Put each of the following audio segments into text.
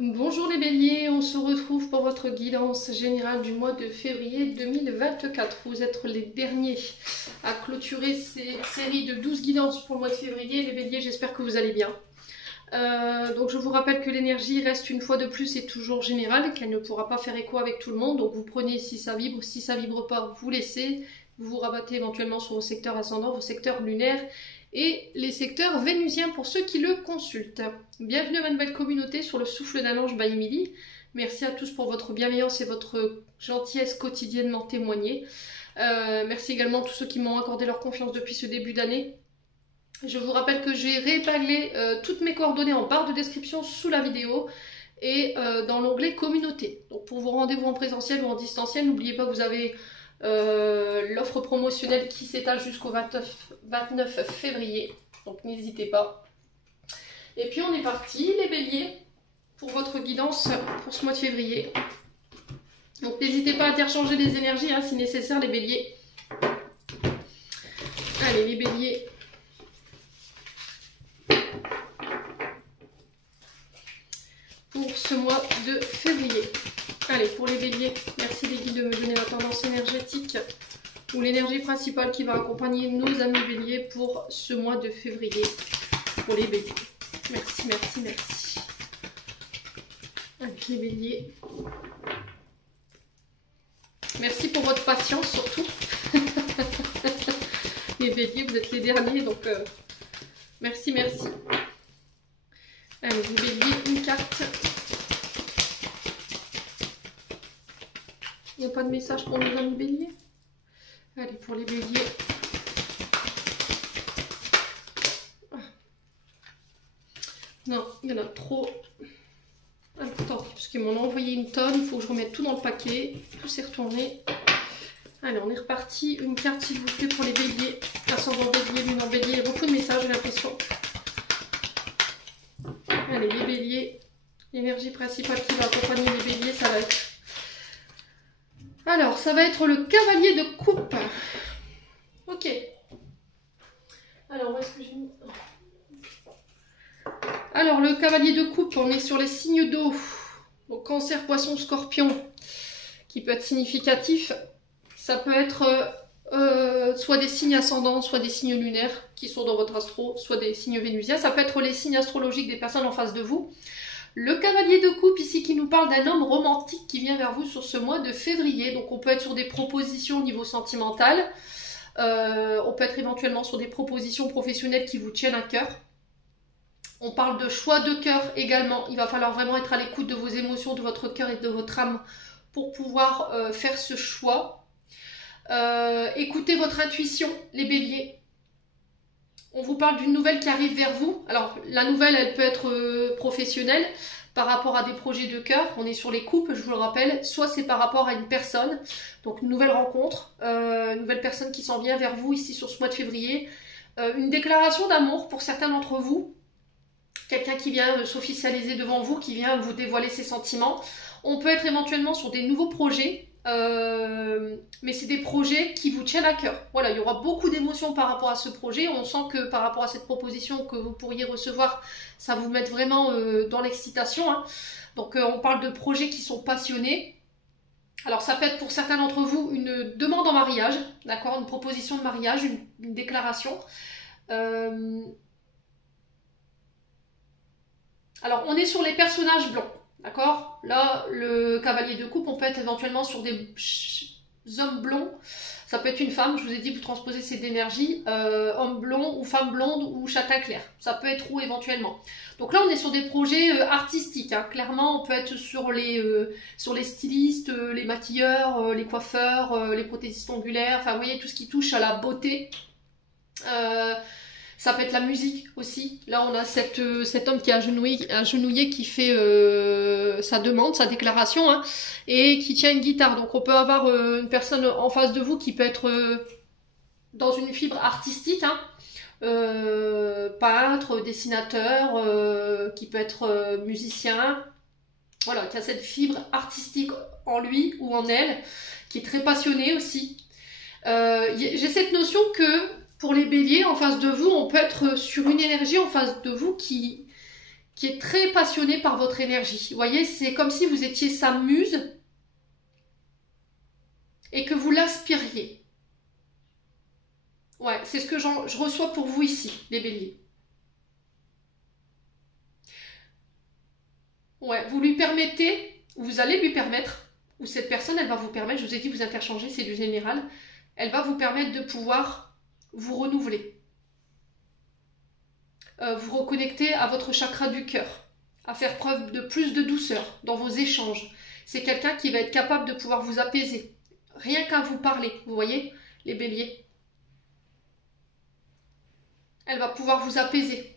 Bonjour les béliers, on se retrouve pour votre guidance générale du mois de février 2024. Vous êtes les derniers à clôturer cette série de 12 guidances pour le mois de février. Les béliers, j'espère que vous allez bien. Donc je vous rappelle que l'énergie reste une fois de plus et toujours générale, qu'elle ne pourra pas faire écho avec tout le monde. Donc vous prenez si ça vibre pas, vous laissez. Vous vous rabattez éventuellement sur vos secteurs ascendants, vos secteurs lunaires et les secteurs vénusiens pour ceux qui le consultent. Bienvenue à ma nouvelle communauté sur le souffle d'un ange by Emily. Merci à tous pour votre bienveillance et votre gentillesse quotidiennement témoignée. Merci également à tous ceux qui m'ont accordé leur confiance depuis ce début d'année. Je vous rappelle que j'ai réépinglé toutes mes coordonnées en barre de description sous la vidéo et dans l'onglet communauté. Donc pour vos rendez-vous en présentiel ou en distanciel, n'oubliez pas que vous avez l'offre promotionnelle qui s'étale jusqu'au 29 février. Donc n'hésitez pas. Et puis on est parti les béliers pour votre guidance pour ce mois de février. Donc n'hésitez pas à interchanger les énergies hein, si nécessaire les béliers. Allez les béliers. Pour ce mois de février. Allez, pour les béliers, merci les guides de me donner la tendance énergétique ou l'énergie principale qui va accompagner nos amis béliers pour ce mois de février. Pour les béliers. Merci, merci, merci. Avec les béliers. Merci pour votre patience surtout. Les béliers, vous êtes les derniers, donc merci, merci. Allez, les béliers, une carte. Il n'y a pas de message pour nos amis béliers. Allez, pour les béliers. Ah. Non, il y en a trop. Attends, parce qu'ils m'en ont envoyé une tonne. Il faut que je remette tout dans le paquet. Tout s'est retourné. Allez, on est reparti. Une carte, s'il vous plaît, pour les béliers. Ascendant bélier, lune en bélier. Il y a beaucoup de messages, j'ai l'impression. Allez, les béliers. L'énergie principale qui va accompagner les béliers, ça va être... Alors, ça va être le cavalier de coupe. Ok. Alors, où est-ce que j'ai mis... Alors, le cavalier de coupe, on est sur les signes d'eau. Donc, cancer, poisson, scorpion, qui peut être significatif. Ça peut être soit des signes ascendants, soit des signes lunaires qui sont dans votre astro, soit des signes vénusiens. Ça peut être les signes astrologiques des personnes en face de vous. Le cavalier de coupe ici qui nous parle d'un homme romantique qui vient vers vous sur ce mois de février. Donc on peut être sur des propositions au niveau sentimental. On peut être éventuellement sur des propositions professionnelles qui vous tiennent à cœur. On parle de choix de cœur également. Il va falloir vraiment être à l'écoute de vos émotions, de votre cœur et de votre âme pour pouvoir faire ce choix. Écoutez votre intuition, les béliers. On vous parle d'une nouvelle qui arrive vers vous. Alors, la nouvelle, elle peut être professionnelle par rapport à des projets de cœur. On est sur les couples, je vous le rappelle. Soit c'est par rapport à une personne. Donc, une nouvelle rencontre. Une nouvelle personne qui s'en vient vers vous ici sur ce mois de février. Une déclaration d'amour pour certains d'entre vous. Quelqu'un qui vient s'officialiser devant vous, qui vient vous dévoiler ses sentiments. On peut être éventuellement sur des nouveaux projets. Mais c'est des projets qui vous tiennent à cœur. Voilà, il y aura beaucoup d'émotions par rapport à ce projet. On sent que par rapport à cette proposition que vous pourriez recevoir, ça vous met vraiment dans l'excitation. Hein. Donc on parle de projets qui sont passionnés. Alors ça peut être pour certains d'entre vous une demande en mariage, d'accord, une proposition de mariage, une déclaration. Alors on est sur les personnages blancs. D'accord? Là, le cavalier de coupe, on peut être éventuellement sur des hommes blonds. Ça peut être une femme, je vous ai dit, vous transposez cette énergie. Homme blond ou femme blonde ou châtain clair. Ça peut être où éventuellement. Donc là, on est sur des projets artistiques. Hein. Clairement, on peut être sur les stylistes, les maquilleurs, les coiffeurs, les prothésistes ongulaires. Enfin, vous voyez, tout ce qui touche à la beauté. Ça peut être la musique aussi. Là, on a cet homme qui est agenouillé qui fait sa demande, sa déclaration, hein, et qui tient une guitare. Donc, on peut avoir une personne en face de vous qui peut être dans une fibre artistique, hein, peintre, dessinateur, qui peut être musicien. Voilà, qui a cette fibre artistique en lui ou en elle, qui est très passionné aussi. J'ai cette notion que pour les béliers, en face de vous, on peut être sur une énergie en face de vous qui qui est très passionné par votre énergie. Vous voyez, c'est comme si vous étiez sa muse et que vous l'aspiriez. Ouais, c'est ce que je reçois pour vous ici, les béliers. Ouais, vous lui permettez, vous allez lui permettre, ou cette personne, elle va vous permettre, je vous ai dit, vous interchangez, c'est du général, elle va vous permettre de pouvoir vous renouveler. Vous reconnecter à votre chakra du cœur, à faire preuve de plus de douceur dans vos échanges. C'est quelqu'un qui va être capable de pouvoir vous apaiser, rien qu'à vous parler, vous voyez, les béliers. Elle va pouvoir vous apaiser.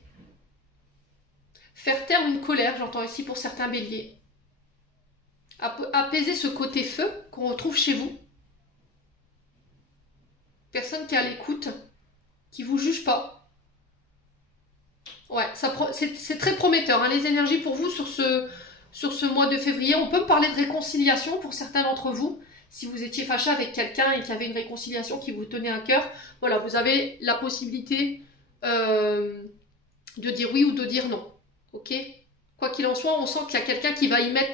Faire taire une colère, j'entends ici pour certains béliers. Apaiser ce côté feu qu'on retrouve chez vous. Personne qui est à l'écoute, qui ne vous juge pas. Ouais, c'est très prometteur, hein, les énergies pour vous sur ce mois de février. On peut parler de réconciliation pour certains d'entre vous. Si vous étiez fâché avec quelqu'un et qu'il y avait une réconciliation qui vous tenait à cœur, voilà, vous avez la possibilité de dire oui ou de dire non. Ok? Quoi qu'il en soit, on sent qu'il y a quelqu'un qui va y mettre,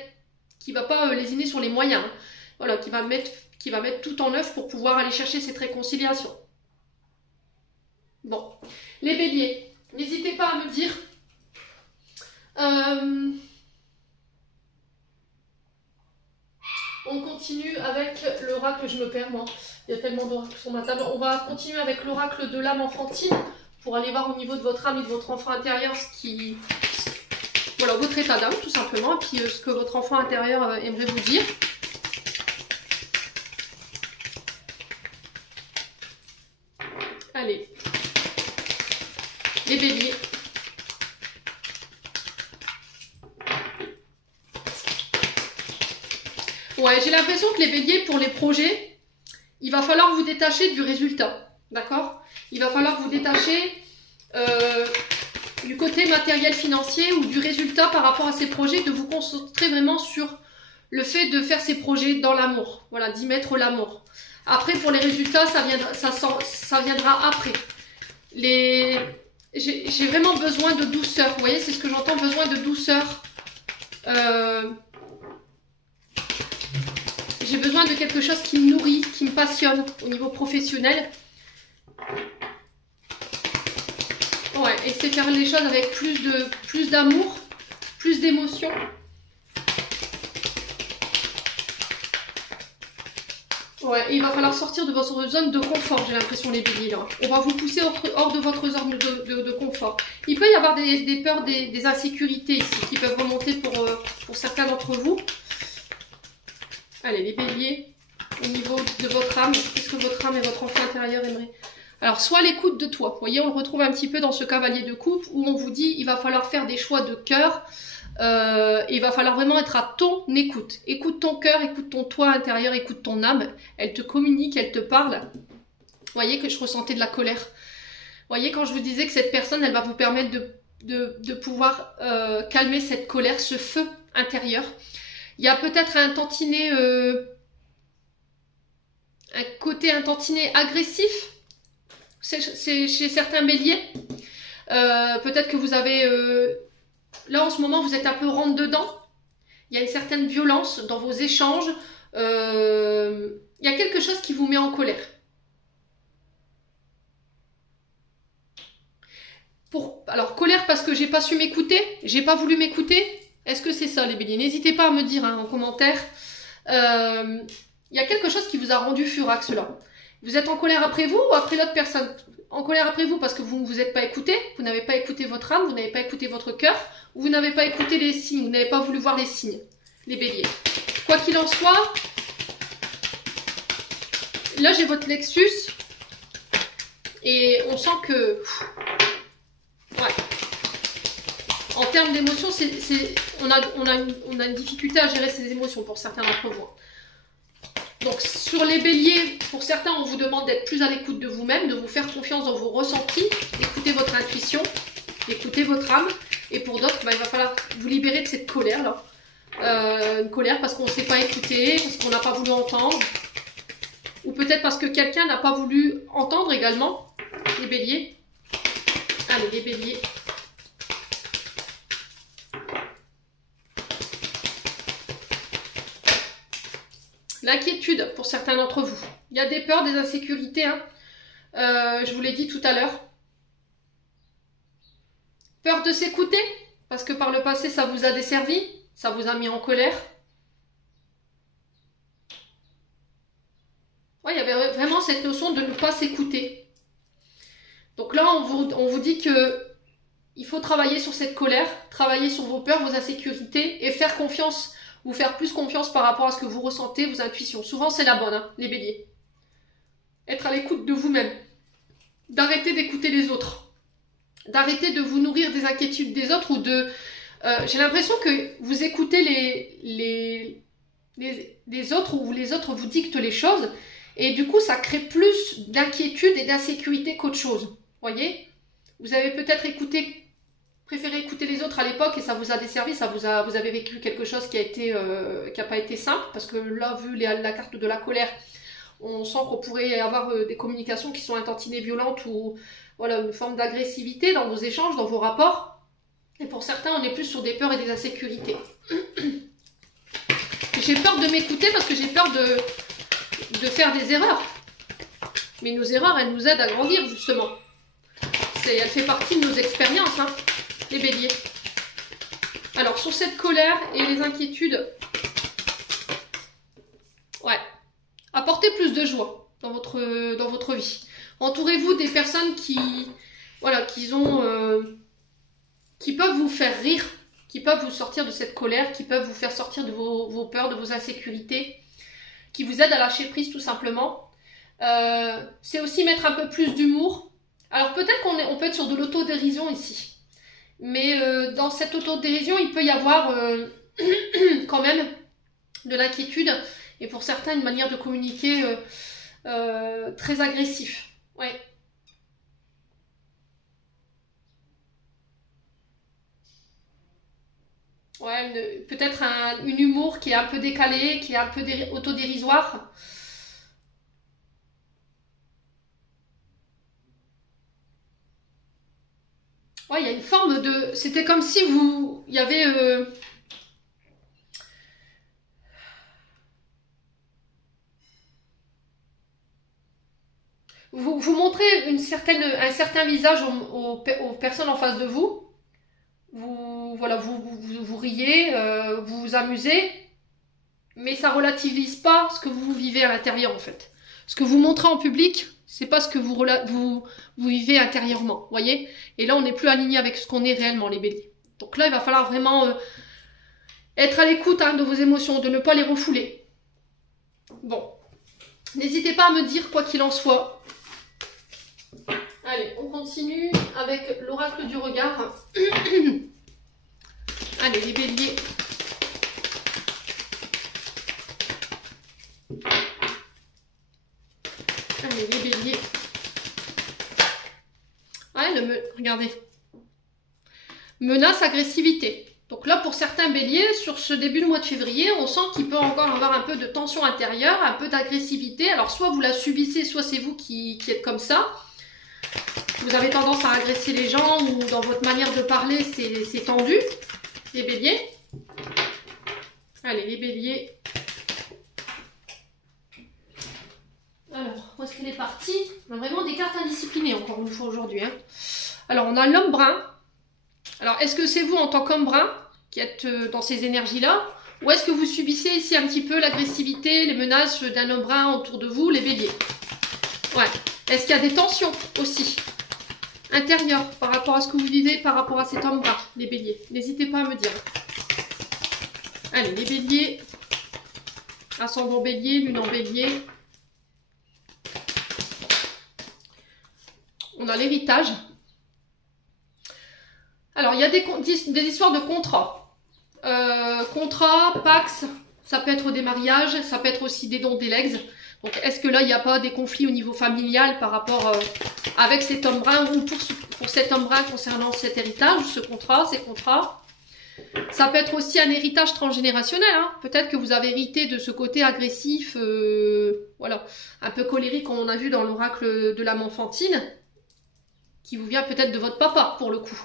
qui va pas lésiner sur les moyens. Hein. Voilà, qui va mettre tout en œuvre pour pouvoir aller chercher cette réconciliation. Bon, les béliers. N'hésitez pas à me dire on continue avec l'oracle, je me perds moi, il y a tellement d'oracles sur ma table. On va continuer avec l'oracle de l'âme enfantine pour aller voir au niveau de votre âme et de votre enfant intérieur ce qui... Voilà, votre état d'âme tout simplement, et puis ce que votre enfant intérieur aimerait vous dire. Allez. Les béliers. Ouais, j'ai l'impression que les béliers, pour les projets, il va falloir vous détacher du résultat. D'accord? Il va falloir vous détacher du côté matériel financier ou du résultat par rapport à ces projets, de vous concentrer vraiment sur le fait de faire ces projets dans l'amour. Voilà, d'y mettre l'amour. Après, pour les résultats, ça viendra après. J'ai vraiment besoin de douceur. Vous voyez, c'est ce que j'entends, besoin de douceur. J'ai besoin de quelque chose qui me nourrit, qui me passionne au niveau professionnel. Ouais, et c'est faire les choses avec plus d'amour, plus d'émotion. Ouais, et il va falloir sortir de votre zone de confort, j'ai l'impression, les béliers, là. On va vous pousser hors de votre zone de confort. Il peut y avoir des peurs, des insécurités ici, qui peuvent remonter pour certains d'entre vous. Allez, les béliers, au niveau de votre âme, qu'est-ce que votre âme et votre enfant intérieur aimeraient? Alors, soit l'écoute de toi. Vous voyez, on le retrouve un petit peu dans ce cavalier de coupe, où on vous dit, il va falloir faire des choix de cœur, il va falloir vraiment être à ton écoute. Écoute ton cœur, écoute ton toi intérieur, écoute ton âme. Elle te communique, elle te parle. Vous voyez que je ressentais de la colère. Vous voyez, quand je vous disais que cette personne, elle va vous permettre de pouvoir calmer cette colère, ce feu intérieur. Il y a peut-être un côté un tantinet agressif chez certains béliers. Peut-être que vous avez... là, en ce moment, vous êtes un peu rentre-dedans. Il y a une certaine violence dans vos échanges. Il y a quelque chose qui vous met en colère. Alors, colère parce que j'ai pas su m'écouter, j'ai pas voulu m'écouter. Est-ce que c'est ça, les béliers? N'hésitez pas à me dire en commentaire. Il y a quelque chose qui vous a rendu furax, là. Vous êtes en colère après vous ou après l'autre personne? En colère après vous parce que vous ne vous êtes pas écouté, vous n'avez pas écouté votre âme, vous n'avez pas écouté votre cœur, ou vous n'avez pas écouté les signes, vous n'avez pas voulu voir les signes, les béliers. Quoi qu'il en soit, là j'ai votre Lexus, et on sent que... Ouais. En termes d'émotions, on a une difficulté à gérer ses émotions pour certains d'entre vous. Donc sur les béliers, pour certains, on vous demande d'être plus à l'écoute de vous-même, de vous faire confiance dans vos ressentis, d'écouter votre intuition, d'écouter votre âme. Et pour d'autres, il va falloir vous libérer de cette colère-là. Une colère parce qu'on ne s'est pas écouté, parce qu'on n'a pas voulu entendre. Ou peut-être parce que quelqu'un n'a pas voulu entendre également, les béliers. Allez, les béliers. L'inquiétude pour certains d'entre vous. Il y a des peurs, des insécurités. Hein. Je vous l'ai dit tout à l'heure. Peur de s'écouter, parce que par le passé, ça vous a desservi, ça vous a mis en colère. Ouais, il y avait vraiment cette notion de ne pas s'écouter. Donc là, on vous dit que il faut travailler sur cette colère, travailler sur vos peurs, vos insécurités et faire confiance, vous faire plus confiance par rapport à ce que vous ressentez, vos intuitions. Souvent, c'est la bonne, hein, les béliers. Être à l'écoute de vous-même. D'arrêter d'écouter les autres. D'arrêter de vous nourrir des inquiétudes des autres ou de... j'ai l'impression que vous écoutez les autres ou les autres vous dictent les choses et du coup, ça crée plus d'inquiétude et d'insécurité qu'autre chose. Voyez? Vous avez peut-être préféré écouter les autres à l'époque et ça vous a desservi, vous avez vécu quelque chose qui a pas été simple, parce que là, vu la carte de la colère, on sent qu'on pourrait avoir des communications qui sont intentionnées, violentes ou voilà, une forme d'agressivité dans vos échanges, dans vos rapports. Et pour certains, on est plus sur des peurs et des insécurités. J'ai peur de m'écouter parce que j'ai peur de faire des erreurs. Mais nos erreurs, elles nous aident à grandir, justement. Elle fait partie de nos expériences, hein, les béliers. Alors, sur cette colère et les inquiétudes, ouais, apportez plus de joie dans votre vie. Entourez-vous des personnes qui peuvent vous faire rire, qui peuvent vous sortir de cette colère, qui peuvent vous faire sortir de vos peurs, de vos insécurités, qui vous aident à lâcher prise tout simplement. C'est aussi mettre un peu plus d'humour. Alors peut-être qu'on peut être sur de l'autodérision ici. Mais dans cette autodérision, il peut y avoir quand même de l'inquiétude. Et pour certains, une manière de communiquer très agressif. Ouais. Ouais, peut-être une humour qui est un peu décalé, qui est un peu autodérisoire. Ouais, il y a une forme de... C'était comme si il y avait... Vous montrez un certain visage aux personnes en face de vous. Vous riez, vous vous amusez, mais ça relativise pas ce que vous vivez à l'intérieur en fait. Ce que vous montrez en public, c'est pas ce que vous vivez intérieurement, voyez. Et là, on n'est plus aligné avec ce qu'on est réellement, les béliers. Donc là, il va falloir vraiment être à l'écoute hein, de vos émotions, de ne pas les refouler. Bon, n'hésitez pas à me dire quoi qu'il en soit. Allez, on continue avec l'oracle du regard. Allez, les béliers. Allez, les béliers. Ouais, regardez. Menace, agressivité. Donc là, pour certains béliers, sur ce début de mois de février, on sent qu'il peut encore avoir un peu de tension intérieure, un peu d'agressivité. Alors, soit vous la subissez, soit c'est vous qui êtes comme ça. Vous avez tendance à agresser les gens ou dans votre manière de parler, c'est tendu. Les béliers. Allez, les béliers. Alors, où est-ce qu'elle est partie? On a vraiment des cartes indisciplinées, encore une fois, aujourd'hui. Hein. Alors, on a l'homme brun. Alors, est-ce que c'est vous, en tant qu'homme brun, qui êtes dans ces énergies-là? Ou est-ce que vous subissez ici un petit peu l'agressivité, les menaces d'un homme brun autour de vous, les béliers? Ouais. Est-ce qu'il y a des tensions aussi intérieures par rapport à ce que vous vivez, par rapport à cet homme brun, les béliers? N'hésitez pas à me dire. Allez, les béliers. Ascendant bélier, lune en bélier. On a l'héritage. Alors, il y a des histoires de contrats. Contrat, pax, ça peut être des mariages, ça peut être aussi des dons, des legs. Donc, est-ce que là, il n'y a pas des conflits au niveau familial par rapport avec cet homme brun ou pour cet homme brun concernant cet héritage, ce contrat, ces contrats? Ça peut être aussi un héritage transgénérationnel. Hein. Peut-être que vous avez hérité de ce côté agressif, voilà, un peu colérique, comme on a vu dans l'oracle de l'âme enfantine, qui vous vient peut-être de votre papa, pour le coup.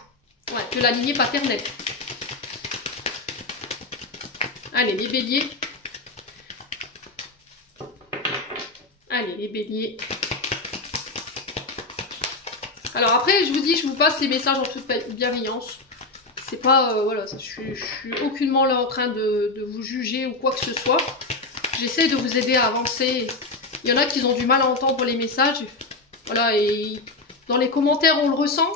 Ouais, de la lignée paternelle. Allez, les béliers. Allez, les béliers. Alors après, je vous dis, je vous passe les messages en toute bienveillance. C'est pas, voilà, je suis aucunement là en train de vous juger ou quoi que ce soit. J'essaie de vous aider à avancer. Il y en a qui ont du mal à entendre les messages. Voilà, et dans les commentaires, on le ressent.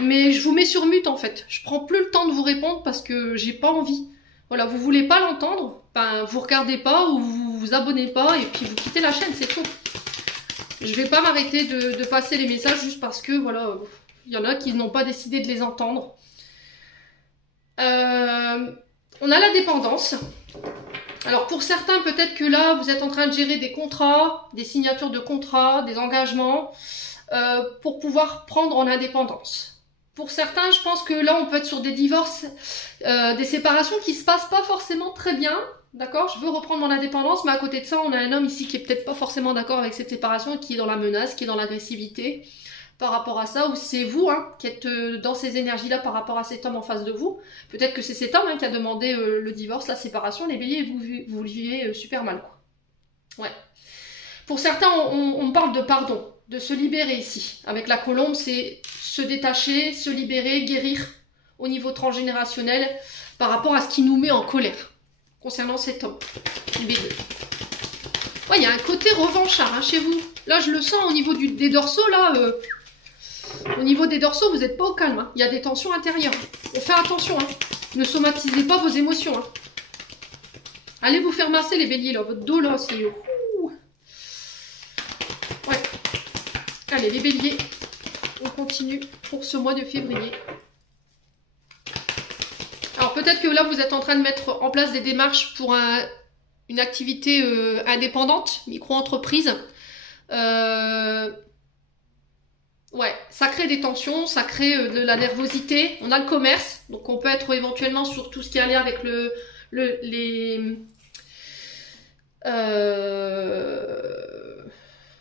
Mais je vous mets sur mute en fait. Je prends plus le temps de vous répondre parce que j'ai pas envie. Voilà, vous voulez pas l'entendre, ben vous regardez pas ou vous vous abonnez pas et puis vous quittez la chaîne, c'est tout. Je vais pas m'arrêter de passer les messages juste parce que voilà, il y en a qui n'ont pas décidé de les entendre. On a la dépendance. Alors pour certains, peut-être que là, vous êtes en train de gérer des contrats, des signatures de contrats, des engagements, pour pouvoir prendre en indépendance. Pour certains, je pense que là, on peut être sur des divorces, des séparations qui se passent pas forcément très bien. D'accord, je veux reprendre mon indépendance, mais à côté de ça, on a un homme ici qui est peut-être pas forcément d'accord avec cette séparation, qui est dans la menace, qui est dans l'agressivité par rapport à ça, ou c'est vous qui êtes dans ces énergies-là par rapport à cet homme en face de vous. Peut-être que c'est cet homme qui a demandé le divorce, la séparation, les béliers, vous le vivez super mal, quoi. Ouais. Pour certains, on parle de pardon, de se libérer ici. Avec la colombe, c'est se détacher, se libérer, guérir au niveau transgénérationnel par rapport à ce qui nous met en colère concernant cet homme. Ouais, il y a un côté revanchard chez vous. Là, je le sens au niveau des dorsaux, là. Au niveau des dorsaux, vous n'êtes pas au calme. Il y a des tensions intérieures. Et faites attention. Ne somatisez pas vos émotions. Allez vous faire masser les béliers, là. Votre dos, là, c'est... Ouais. Allez, les béliers. On continue pour ce mois de février. Alors, peut-être que là, vous êtes en train de mettre en place des démarches pour une activité indépendante, micro-entreprise. Ouais, ça crée des tensions, ça crée de la nervosité. On a le commerce, donc on peut être éventuellement sur tout ce qui est lien avec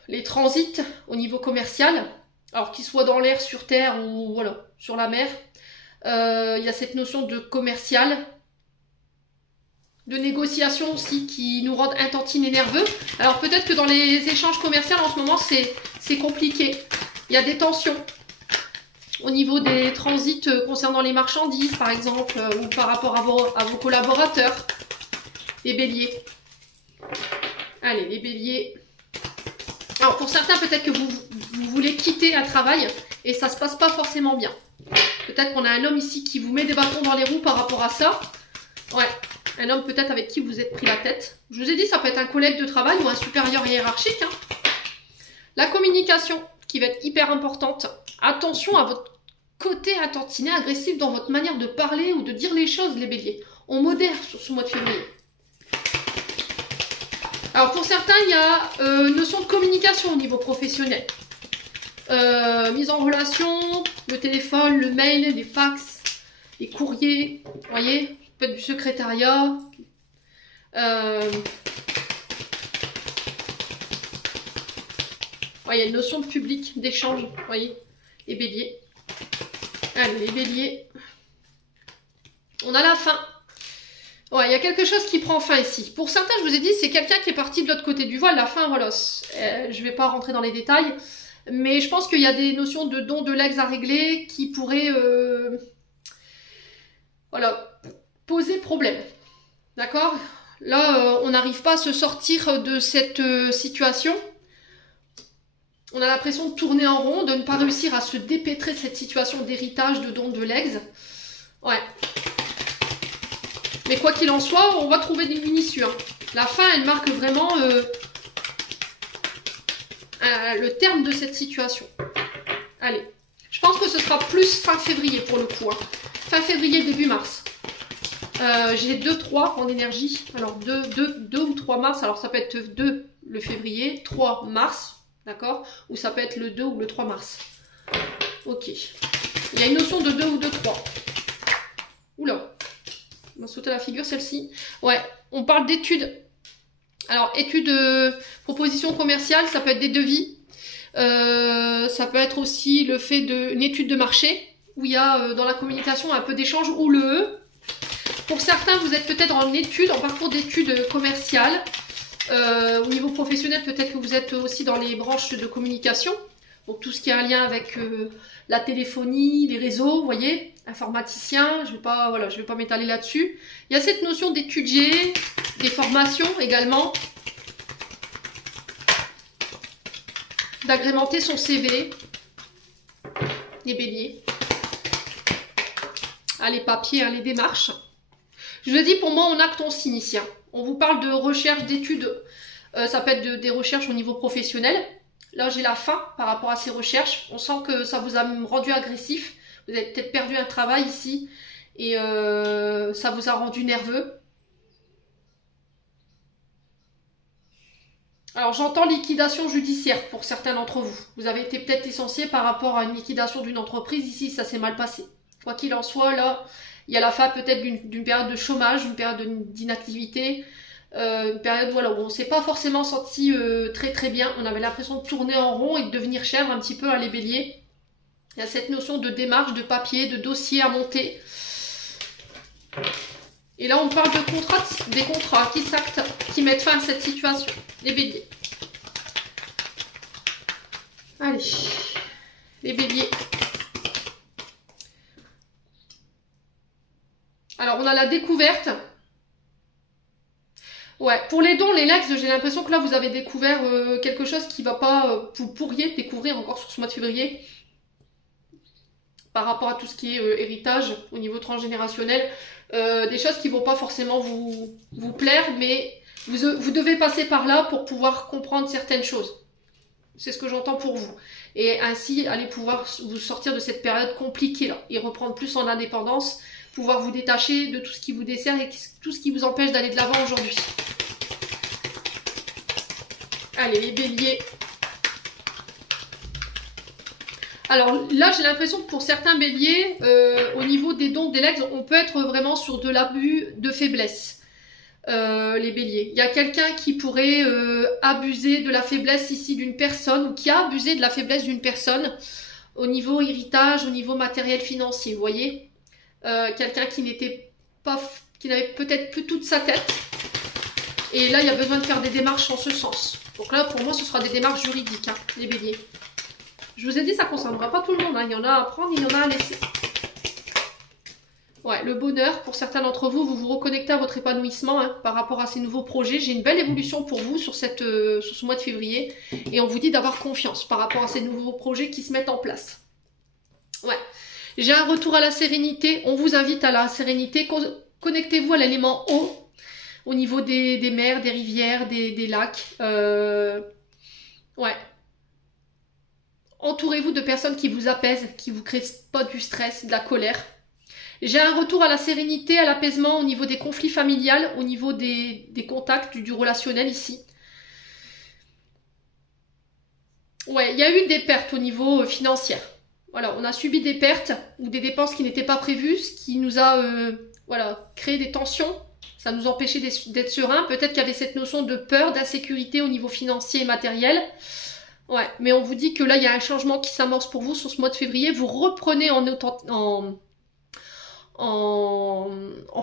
les transits au niveau commercial. Alors qu'ils soient dans l'air, sur terre ou voilà, sur la mer. Il y a cette notion de commercial, de négociation aussi qui nous rendent intantinés et nerveux. Alors peut-être que dans les échanges commerciaux en ce moment c'est compliqué. Il y a des tensions au niveau des transits concernant les marchandises par exemple ou par rapport à vos collaborateurs. Les béliers. Allez les béliers. Alors pour certains peut-être que vous voulez quitter un travail et ça se passe pas forcément bien. Peut-être qu'on a un homme ici qui vous met des bâtons dans les roues par rapport à ça. Ouais, un homme peut-être avec qui vous êtes pris la tête. Je vous ai dit, ça peut être un collègue de travail ou un supérieur hiérarchique. La communication qui va être hyper importante. Attention à votre côté attentionné, agressif dans votre manière de parler ou de dire les choses, les béliers. On modère sur ce mois de février. Alors pour certains, il y a une notion de communication au niveau professionnel. Mise en relation, le téléphone, le mail, les fax, les courriers, vous voyez, peut être du secrétariat. Ouais, il y a une notion de public, d'échange, vous voyez, les béliers. Allez, les béliers. On a la fin. Ouais, il y a quelque chose qui prend fin ici. Pour certains, je vous ai dit, c'est quelqu'un qui est parti de l'autre côté du voile. La fin, voilà, je vais pas rentrer dans les détails. Mais je pense qu'il y a des notions de don de l'ex à régler qui pourraient voilà, poser problème. D'accord? Là, on n'arrive pas à se sortir de cette situation. On a l'impression de tourner en rond, de ne pas réussir à se dépêtrer de cette situation d'héritage, de don de l'ex. Ouais. Mais quoi qu'il en soit, on va trouver une issue. La fin, elle marque vraiment... le terme de cette situation. Allez, je pense que ce sera plus fin février pour le coup. Fin février, début mars. J'ai 2-3 en énergie. Alors 2 ou 3 mars. Alors ça peut être 2 le février, 3 mars. D'accord? Ou ça peut être le 2 ou le 3 mars. Ok. Il y a une notion de 2 ou de 3. Oula. On va sauter la figure celle-ci. Ouais, on parle d'études. Alors, études, propositions commerciales, ça peut être des devis. Ça peut être aussi le fait d'une étude de marché, où il y a dans la communication un peu d'échange, ou le E. Pour certains, vous êtes peut-être en études, en parcours d'études commerciales. Au niveau professionnel, peut-être que vous êtes aussi dans les branches de communication. Donc tout ce qui a un lien avec la téléphonie, les réseaux, vous voyez, informaticien, je vais pas m'étaler là-dessus. Il y a cette notion d'étudier, des formations également, d'agrémenter son CV, les béliers. Ah, les papiers, hein, les démarches. Je vous ai dit, pour moi, on acte, on signe ici. On vous parle de recherche, d'études. Ça peut être des recherches au niveau professionnel. Là, j'ai la faim par rapport à ces recherches. On sent que ça vous a rendu agressif. Vous avez peut-être perdu un travail ici. Et ça vous a rendu nerveux. Alors, j'entends liquidation judiciaire pour certains d'entre vous. Vous avez été peut-être licencié par rapport à une liquidation d'une entreprise. Ici, ça s'est mal passé. Quoi qu'il en soit, là, il y a la fin peut-être d'une période de chômage, une période d'inactivité, une période voilà, où on ne s'est pas forcément senti très très bien. On avait l'impression de tourner en rond et de devenir chèvre un petit peu à les béliers. Il y a cette notion de démarche, de papier, de dossier à monter. Et là, on parle de contrats, des contrats qui s'actent, qui mettent fin à cette situation. Les béliers. Allez, les béliers. Alors, on a la découverte. Ouais, pour les dons, les legs, j'ai l'impression que là, vous avez découvert quelque chose qui va pas... vous pourriez découvrir encore sur ce mois de février. Par rapport à tout ce qui est héritage au niveau transgénérationnel. Des choses qui vont pas forcément vous plaire, mais vous devez passer par là pour pouvoir comprendre certaines choses. C'est ce que j'entends pour vous. Et ainsi, allez pouvoir vous sortir de cette période compliquée là. Et reprendre plus en indépendance. Pouvoir vous détacher de tout ce qui vous dessert et tout ce qui vous empêche d'aller de l'avant aujourd'hui. Allez, les béliers. Alors là, j'ai l'impression que pour certains béliers, au niveau des dons, des legs, on peut être vraiment sur de l'abus de faiblesse. Les béliers. Il y a quelqu'un qui pourrait abuser de la faiblesse ici d'une personne, ou qui a abusé de la faiblesse d'une personne au niveau héritage, au niveau matériel financier, vous voyez. Quelqu'un qui n'était pas, qui n'avait peut-être plus toute sa tête. Et là, il y a besoin de faire des démarches en ce sens. Donc là, pour moi, ce sera des démarches juridiques, hein, les béliers. Je vous ai dit, ça ne concernera pas tout le monde. Hein. Il y en a à prendre, il y en a à laisser. Ouais, le bonheur, pour certains d'entre vous, vous vous reconnectez à votre épanouissement hein, par rapport à ces nouveaux projets. J'ai une belle évolution pour vous sur ce mois de février. Et on vous dit d'avoir confiance par rapport à ces nouveaux projets qui se mettent en place. Ouais. J'ai un retour à la sérénité. On vous invite à la sérénité. Connectez-vous à l'élément eau au niveau des mers, des rivières, des lacs. Ouais. Entourez-vous de personnes qui vous apaisent, qui vous créent pas du stress, de la colère. J'ai un retour à la sérénité, à l'apaisement au niveau des conflits familiales, au niveau des contacts, du relationnel ici. Ouais, il y a eu des pertes au niveau financier. Voilà, on a subi des pertes ou des dépenses qui n'étaient pas prévues, ce qui nous a voilà, créé des tensions. Ça nous empêchait d'être sereins. Peut-être qu'il y avait cette notion de peur, d'insécurité au niveau financier et matériel. Ouais, mais on vous dit que là, il y a un changement qui s'amorce pour vous sur ce mois de février. Vous reprenez en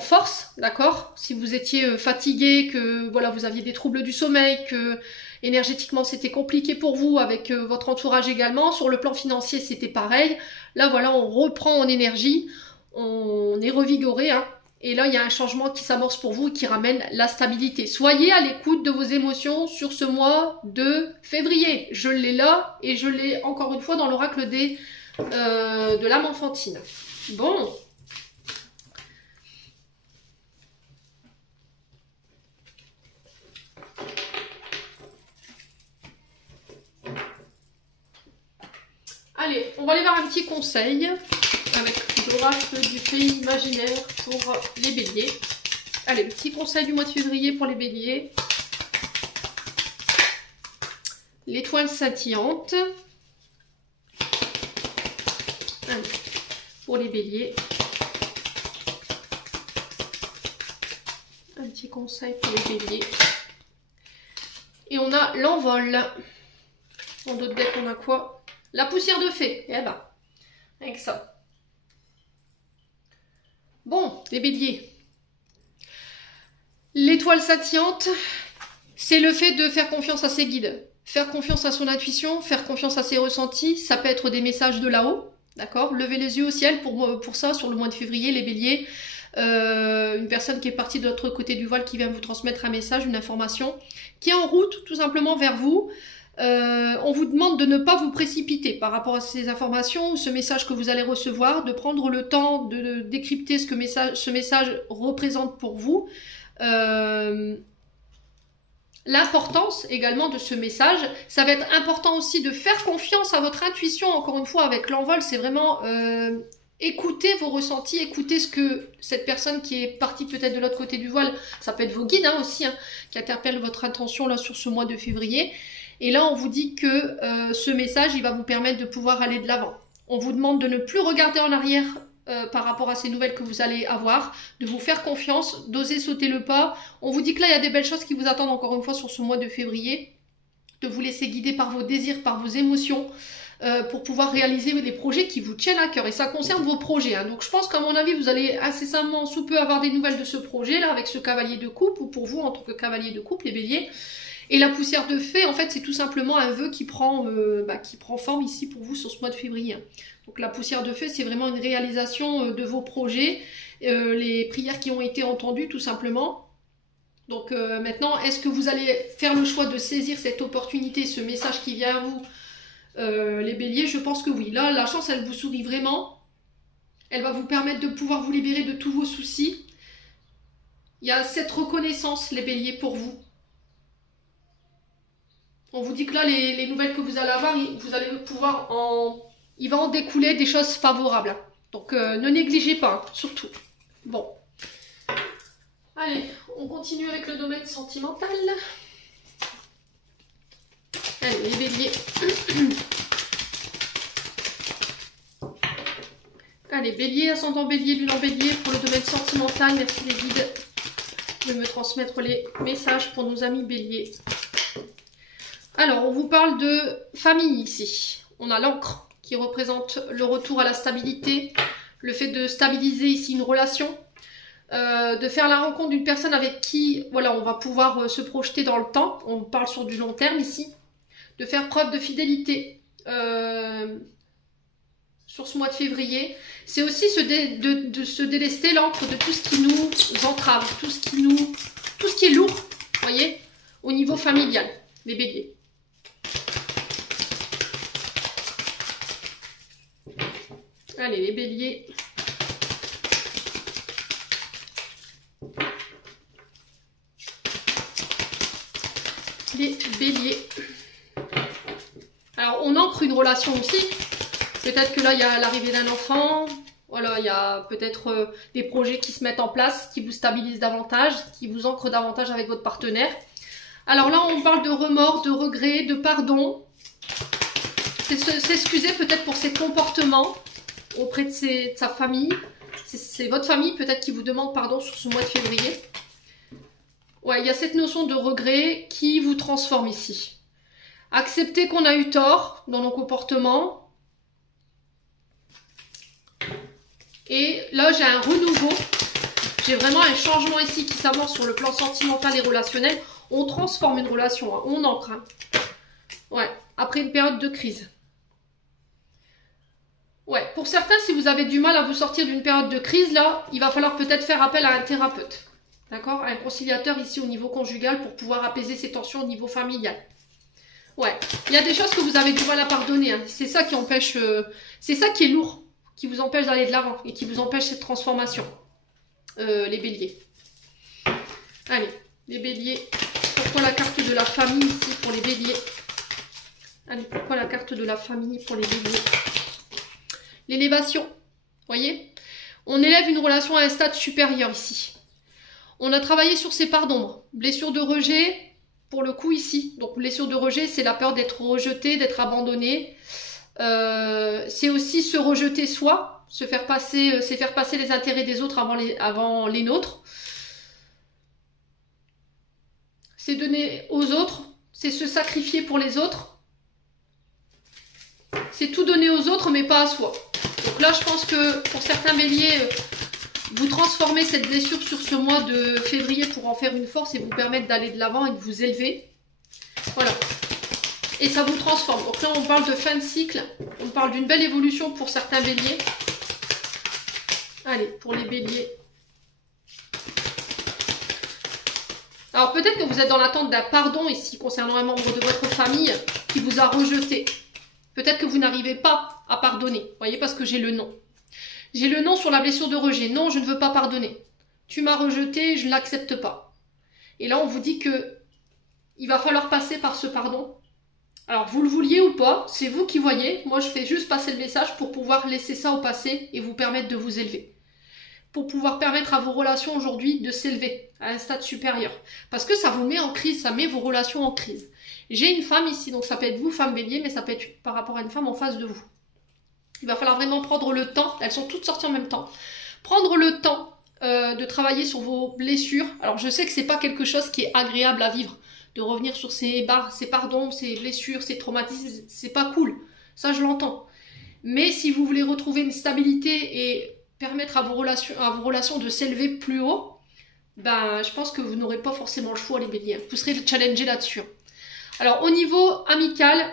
force, d'accord? Si vous étiez fatigué, que voilà, vous aviez des troubles du sommeil, que énergétiquement c'était compliqué pour vous, avec votre entourage également, sur le plan financier c'était pareil. Là voilà, on reprend en énergie, on est revigoré, hein. Et là il y a un changement qui s'amorce pour vous et qui ramène la stabilité. Soyez à l'écoute de vos émotions sur ce mois de février. Je l'ai là et je l'ai encore une fois dans l'oracle de l'âme enfantine. Bon. Allez, on va aller voir un petit conseil avec l'oracle du pays imaginaire pour les béliers. Allez, petit conseil du mois de février pour les béliers. L'étoile scintillante. Allez, pour les béliers. Un petit conseil pour les béliers. Et on a l'envol. En d'autres decks, on a quoi? La poussière de fée. Eh ben, avec ça. Bon, les béliers. L'étoile scintillante. C'est le fait de faire confiance à ses guides, faire confiance à son intuition, faire confiance à ses ressentis. Ça peut être des messages de là-haut, d'accord? Levez les yeux au ciel pour ça, sur le mois de février, les béliers. Une personne qui est partie de l'autre côté du voile qui vient vous transmettre un message, une information, qui est en route tout simplement vers vous. On vous demande de ne pas vous précipiter par rapport à ces informations ou ce message que vous allez recevoir, de prendre le temps de décrypter ce que ce message représente pour vous. L'importance également de ce message, ça va être important aussi de faire confiance à votre intuition, encore une fois avec l'envol, c'est vraiment écoutez vos ressentis, écoutez ce que cette personne qui est partie peut-être de l'autre côté du voile, ça peut être vos guides aussi, qui interpellent votre intention là sur ce mois de février. Et là on vous dit que ce message il va vous permettre de pouvoir aller de l'avant. On vous demande de ne plus regarder en arrière par rapport à ces nouvelles que vous allez avoir, de vous faire confiance, d'oser sauter le pas. On vous dit que là il y a des belles choses qui vous attendent encore une fois sur ce mois de février, de vous laisser guider par vos désirs, par vos émotions, pour pouvoir réaliser des projets qui vous tiennent à cœur. Et ça concerne vos projets. Donc je pense qu'à mon avis, vous allez incessamment sous peu avoir des nouvelles de ce projet-là, avec ce cavalier de coupe, ou pour vous en tant que cavalier de coupe, les béliers. Et la poussière de fée, en fait, c'est tout simplement un vœu qui prend forme ici pour vous sur ce mois de février. Donc la poussière de fée, c'est vraiment une réalisation de vos projets, les prières qui ont été entendues tout simplement. Donc maintenant, est-ce que vous allez faire le choix de saisir cette opportunité, ce message qui vient à vous, les béliers? Je pense que oui. Là, la chance, elle vous sourit vraiment. Elle va vous permettre de pouvoir vous libérer de tous vos soucis. Il y a cette reconnaissance, les béliers, pour vous. On vous dit que là, les nouvelles que vous allez avoir, vous allez pouvoir il va en découler des choses favorables. Donc, ne négligez pas, surtout. Bon. Allez, on continue avec le domaine sentimental. Allez, les béliers. Allez, bélier, ascendant bélier, lune en bélier, pour le domaine sentimental. Merci les guides de me transmettre les messages pour nos amis béliers. Alors, on vous parle de famille ici. On a l'encre qui représente le retour à la stabilité, le fait de stabiliser ici une relation, de faire la rencontre d'une personne avec qui, voilà, on va pouvoir se projeter dans le temps. On parle sur du long terme ici. De faire preuve de fidélité sur ce mois de février. C'est aussi de se délester l'encre de tout ce qui nous entrave, tout ce qui est lourd, vous voyez, au niveau familial, les béliers. Allez, les béliers. Les béliers. Alors, on ancre une relation aussi. Peut-être que là, il y a l'arrivée d'un enfant. Voilà, il y a peut-être des projets qui se mettent en place, qui vous stabilisent davantage, qui vous ancrent davantage avec votre partenaire. Alors là, on parle de remords, de regrets, de pardon. C'est s'excuser peut-être pour ses comportements auprès de sa famille. C'est votre famille peut-être qui vous demande pardon sur ce mois de février. Ouais, il y a cette notion de regret qui vous transforme ici. Accepter qu'on a eu tort dans nos comportements. Et là, j'ai un renouveau. J'ai vraiment un changement ici qui s'avance sur le plan sentimental et relationnel. On transforme une relation, hein. On ancre. Hein. Ouais, après une période de crise. Ouais, pour certains, si vous avez du mal à vous sortir d'une période de crise, là, il va falloir peut-être faire appel à un thérapeute. D'accord? Un conciliateur ici au niveau conjugal pour pouvoir apaiser ces tensions au niveau familial. Ouais, il y a des choses que vous avez du mal à pardonner. Hein. C'est ça qui empêche... c'est ça qui est lourd, qui vous empêche d'aller de l'avant et qui vous empêche cette transformation. Les béliers. Allez, les béliers. Pourquoi la carte de la famille ici pour les béliers? Allez, pourquoi la carte de la famille pour les béliers? L'élévation, voyez? On élève une relation à un stade supérieur ici. On a travaillé sur ses parts d'ombre. Blessure de rejet, pour le coup ici. Donc blessure de rejet, c'est la peur d'être rejeté, d'être abandonné. C'est aussi se rejeter soi, c'est faire passer les intérêts des autres avant les nôtres. C'est donner aux autres, c'est se sacrifier pour les autres. C'est tout donner aux autres, mais pas à soi. Donc là, je pense que pour certains béliers, vous transformez cette blessure sur ce mois de février pour en faire une force et vous permettre d'aller de l'avant et de vous élever. Voilà. Et ça vous transforme. Donc là, on parle de fin de cycle. On parle d'une belle évolution pour certains béliers. Allez, pour les béliers. Alors peut-être que vous êtes dans l'attente d'un pardon ici concernant un membre de votre famille qui vous a rejeté. Peut-être que vous n'arrivez pas à pardonner. Vous voyez, parce que j'ai le non. J'ai le non sur la blessure de rejet. Non, je ne veux pas pardonner. Tu m'as rejeté, je ne l'accepte pas. Et là, on vous dit que il va falloir passer par ce pardon. Alors, vous le vouliez ou pas, c'est vous qui voyez. Moi, je fais juste passer le message pour pouvoir laisser ça au passé et vous permettre de vous élever. Pour pouvoir permettre à vos relations aujourd'hui de s'élever à un stade supérieur. Parce que ça vous met en crise, ça met vos relations en crise. J'ai une femme ici, donc ça peut être vous, femme bélier, mais ça peut être par rapport à une femme en face de vous. Il va falloir vraiment prendre le temps, elles sont toutes sorties en même temps, prendre le temps de travailler sur vos blessures. Alors je sais que c'est pas quelque chose qui est agréable à vivre, de revenir sur ces pardons, ces blessures, ces traumatismes, c'est pas cool, ça je l'entends. Mais si vous voulez retrouver une stabilité et permettre à vos relations de s'élever plus haut, ben je pense que vous n'aurez pas forcément le choix les béliers, vous serez challengés là-dessus. Alors au niveau amical,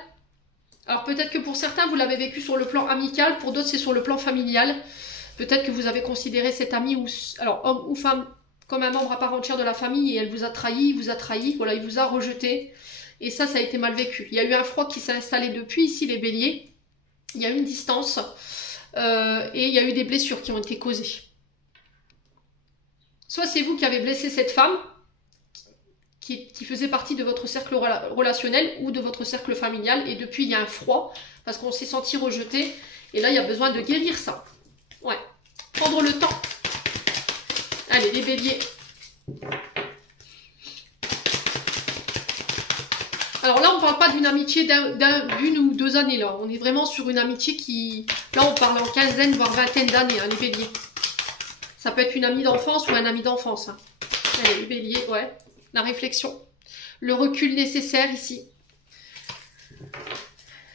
alors peut-être que pour certains vous l'avez vécu sur le plan amical, pour d'autres c'est sur le plan familial. Peut-être que vous avez considéré cet ami, alors homme ou femme, comme un membre à part entière de la famille et elle vous a trahi, voilà, il vous a rejeté. Et ça a été mal vécu. Il y a eu un froid qui s'est installé depuis ici les béliers. Il y a eu une distance et il y a eu des blessures qui ont été causées. Soit c'est vous qui avez blessé cette femme, qui faisait partie de votre cercle relationnel ou de votre cercle familial. Et depuis, il y a un froid parce qu'on s'est senti rejeté. Et là, il y a besoin de guérir ça. Ouais. Prendre le temps. Allez, les béliers. Alors là, on ne parle pas d'une amitié d'une ou 2 années. Là, on est vraiment sur une amitié qui... Là, on parle en quinzaine, voire vingtaine d'années, hein, les béliers. Ça peut être une amie d'enfance ou un ami d'enfance. Hein. Allez, les béliers, ouais. La réflexion. Le recul nécessaire ici.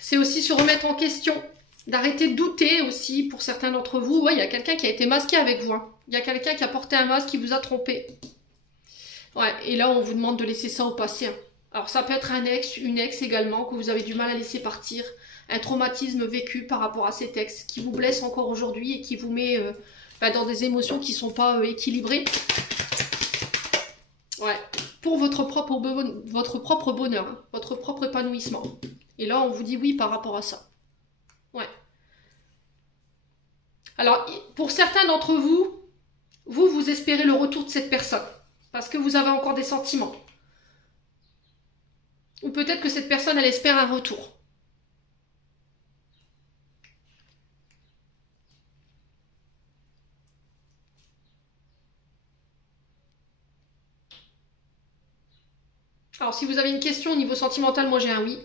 C'est aussi se remettre en question. D'arrêter de douter aussi pour certains d'entre vous. Ouais, il y a quelqu'un qui a été masqué avec vous. Hein. Il y a quelqu'un qui a porté un masque qui vous a trompé. Ouais, et là, on vous demande de laisser ça au passé. Hein. Alors, ça peut être un ex, une ex également, que vous avez du mal à laisser partir. Un traumatisme vécu par rapport à cet ex qui vous blesse encore aujourd'hui et qui vous met dans des émotions qui ne sont pas équilibrées. Ouais, pour votre propre bonheur, hein, votre propre épanouissement. Et là, on vous dit oui par rapport à ça. Ouais. Alors, pour certains d'entre vous, vous espérez le retour de cette personne. Parce que vous avez encore des sentiments. Ou peut-être que cette personne, elle espère un retour. Alors, si vous avez une question au niveau sentimental, moi j'ai un oui.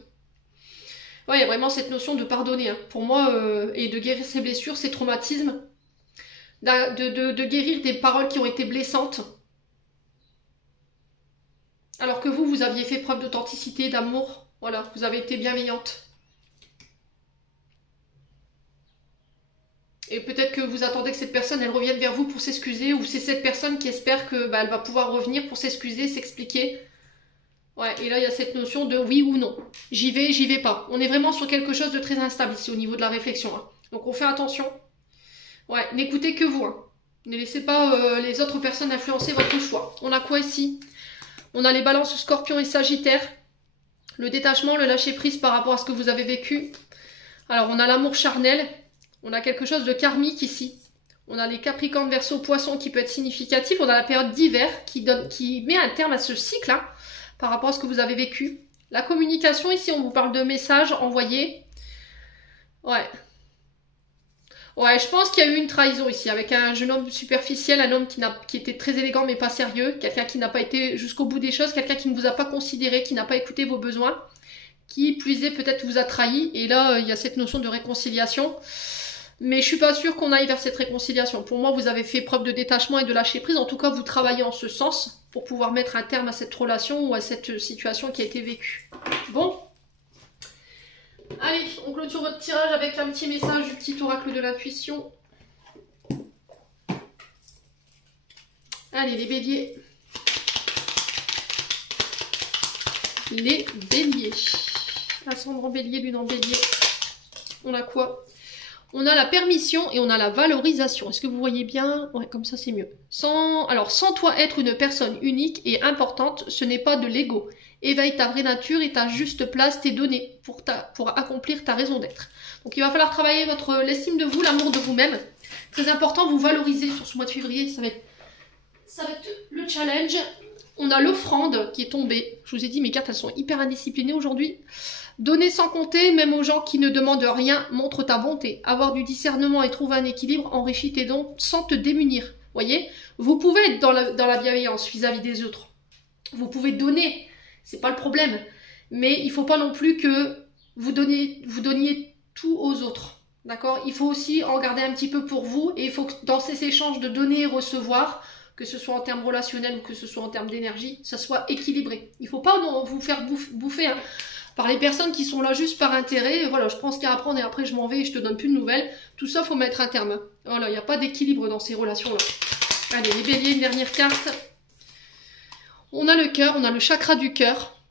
Ouais, il y a vraiment cette notion de pardonner. Hein. Pour moi, et de guérir ses blessures, ses traumatismes. De guérir des paroles qui ont été blessantes. Alors que vous aviez fait preuve d'authenticité, d'amour. Voilà, vous avez été bienveillante. Et peut-être que vous attendez que cette personne, elle revienne vers vous pour s'excuser. Ou c'est cette personne qui espère que elle va pouvoir revenir pour s'excuser, s'expliquer. Ouais, et là, il y a cette notion de oui ou non. J'y vais pas. On est vraiment sur quelque chose de très instable ici au niveau de la réflexion. Hein. Donc, on fait attention. Ouais, n'écoutez que vous. Hein. Ne laissez pas les autres personnes influencer votre choix. On a quoi ici? On a les balances scorpion et sagittaire. Le détachement, le lâcher prise par rapport à ce que vous avez vécu. Alors, on a l'amour charnel. On a quelque chose de karmique ici. On a les capricornes, verseau, poissons qui peut être significatif. On a la période d'hiver qui met un terme à ce cycle. Hein, par rapport à ce que vous avez vécu. La communication, ici, on vous parle de messages envoyés. Ouais. Ouais, je pense qu'il y a eu une trahison ici, avec un jeune homme superficiel, un homme qui était très élégant mais pas sérieux, quelqu'un qui n'a pas été jusqu'au bout des choses, quelqu'un qui ne vous a pas considéré, qui n'a pas écouté vos besoins, qui, plus est, peut-être vous a trahi. Et là, il y a cette notion de réconciliation. Mais je suis pas sûre qu'on aille vers cette réconciliation. Pour moi, vous avez fait preuve de détachement et de lâcher prise. En tout cas, vous travaillez en ce sens pour pouvoir mettre un terme à cette relation ou à cette situation qui a été vécue. Bon. Allez, on clôture votre tirage avec un petit message du petit oracle de l'intuition. Allez, les béliers. Les béliers. Ascendant bélier, lune en bélier. On a quoi? On a la permission et on a la valorisation. Est-ce que vous voyez bien? Ouais, comme ça c'est mieux. Alors, sans toi être une personne unique et importante, ce n'est pas de l'ego. Éveille ta vraie nature et ta juste place, tes données pour accomplir ta raison d'être. Donc il va falloir travailler l'estime de vous, l'amour de vous-même. Très important, vous valoriser sur ce mois de février. Ça va être le challenge. On a l'offrande qui est tombée. Je vous ai dit, mes cartes, elles sont hyper indisciplinées aujourd'hui. Donner sans compter, même aux gens qui ne demandent rien, montre ta bonté. Avoir du discernement et trouver un équilibre enrichit tes dons sans te démunir. Voyez, vous pouvez être dans la bienveillance vis-à-vis des autres. Vous pouvez donner, c'est pas le problème. Mais il faut pas non plus que vous donniez tout aux autres. D'accord? Il faut aussi en garder un petit peu pour vous. Et il faut que dans ces échanges de donner et recevoir, que ce soit en termes relationnels ou que ce soit en termes d'énergie, ça soit équilibré. Il ne faut pas vous faire bouffer hein, par les personnes qui sont là juste par intérêt. Voilà, je prends ce qu'il y a à prendre et après je m'en vais et je te donne plus de nouvelles. Tout ça, il faut mettre un terme. Voilà, il n'y a pas d'équilibre dans ces relations-là. Allez, les béliers, une dernière carte. On a le cœur, on a le chakra du cœur.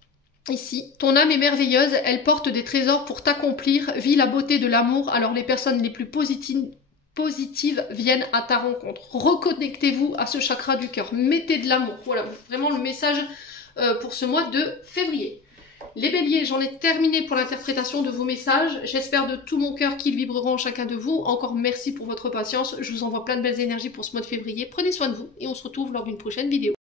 Ici, ton âme est merveilleuse, elle porte des trésors pour t'accomplir. Vis la beauté de l'amour, alors les personnes les plus positives viennent à ta rencontre. Reconnectez-vous à ce chakra du cœur. Mettez de l'amour. Voilà, vraiment le message pour ce mois de février. Les béliers, j'en ai terminé pour l'interprétation de vos messages. J'espère de tout mon cœur qu'ils vibreront en chacun de vous. Encore merci pour votre patience. Je vous envoie plein de belles énergies pour ce mois de février. Prenez soin de vous et on se retrouve lors d'une prochaine vidéo.